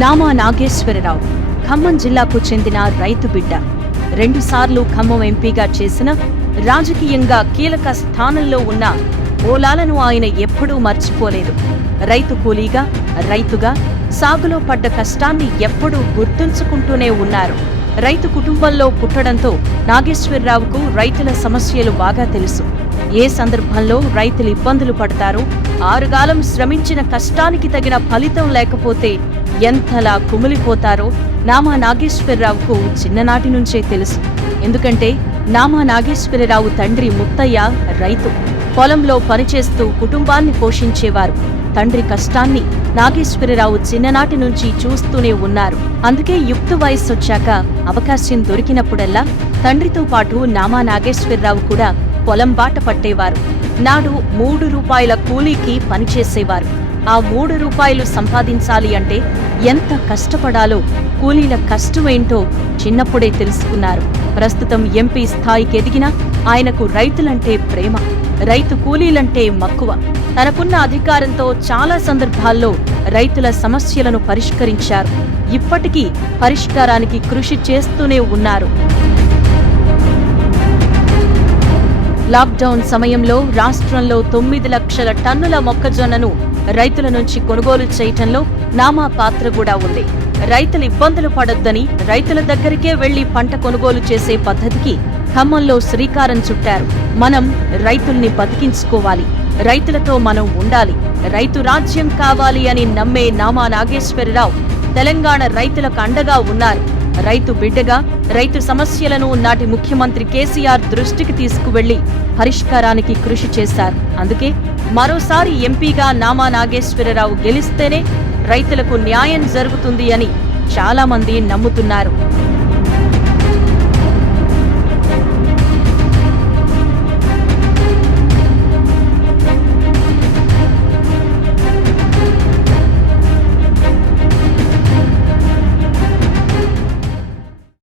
నామా నాగేశ్వరరావు ఖమ్మం జిల్లాకు చెందిన రైతు బిడ్డ. 2 సార్లు ఖమ్మం ఎంపీగా చేసిన, రాజకీయంగా కీలక స్థానంలో ఉన్న ఓలాలను ఆయన ఎప్పుడూ మర్చిపోలేదు. రైతు కూలీగా, రైతుగా సాగులో పడ్డ కష్టాన్ని ఎప్పుడూ గుర్తుంచుకుంటూనే ఉన్నారు. రైతు కుటుంబంలో పుట్టడంతో నాగేశ్వరరావుకు రైతుల సమస్యలు బాగా తెలుసు. ఏ సందర్భంలో రైతులు ఇబ్బందులు పడతారో, ఆరుగాలం శ్రమించిన కష్టానికి తగిన ఫలితం లేకపోతే ఎంతలా కుమిలిపోతారో నామా నాగేశ్వరరావుకు చిన్ననాటి నుంచే తెలుసు. ఎందుకంటే నామా నాగేశ్వరరావు తండ్రి ముత్తయ్య రైతు. పొలంలో పనిచేస్తూ కుటుంబాన్ని పోషించేవారు. తండ్రి కష్టాన్ని నాగేశ్వరరావు చిన్ననాటి నుంచి చూస్తూనే ఉన్నారు. అందుకే యుక్త వయస్సొచ్చాక అవకాశం దొరికినప్పుడల్లా తండ్రితో పాటు నామా నాగేశ్వరరావు కూడా పొలం బాట పట్టేవారు. నాడు 3 రూపాయల కూలీకి పనిచేసేవారు. ఆ 3 రూపాయలు సంపాదించాలి అంటే ఎంత కష్టపడాలో, కూలీల కష్టమేంటో చిన్నప్పుడే తెలుసుకున్నారు. ప్రస్తుతం ఎంపీ స్థాయికి ఎదిగినా ఆయనకు రైతులంటే ప్రేమ, రైతు కూలీలంటే మక్కువ. తనకున్న అధికారంతో చాలా సందర్భాల్లో రైతుల సమస్యలను పరిష్కరించారు. ఇప్పటికీ పరిష్కారానికి కృషి చేస్తూనే ఉన్నారు. లాక్డౌన్ సమయంలో రాష్ట్రంలో 9 లక్షల టన్నుల మొక్కజొన్నను రైతుల నుంచి కొనుగోలు చేయటంలో నామా పాత్ర కూడా ఉంది. రైతులు ఇబ్బందులు పడొద్దని రైతుల దగ్గరికే వెళ్లి పంట కొనుగోలు చేసే పద్ధతికి ఖమ్మంలో శ్రీకారం చుట్టారు. మనం రైతుల్ని బతికించుకోవాలి, రైతులతో మనం ఉండాలి, రైతు రాజ్యం కావాలి అని నమ్మే నామా నాగేశ్వరరావు తెలంగాణ రైతులకు అండగా ఉన్నారు. రైతు బిడ్డగా రైతు సమస్యలను నాటి ముఖ్యమంత్రి కేసీఆర్ దృష్టికి తీసుకువెళ్లి పరిష్కారానికి కృషి చేశారు. అందుకే మరోసారి ఎంపీగా నామా నాగేశ్వరరావు గెలిస్తేనే రైతులకు న్యాయం జరుగుతుంది అని చాలా మంది నమ్ముతున్నారు.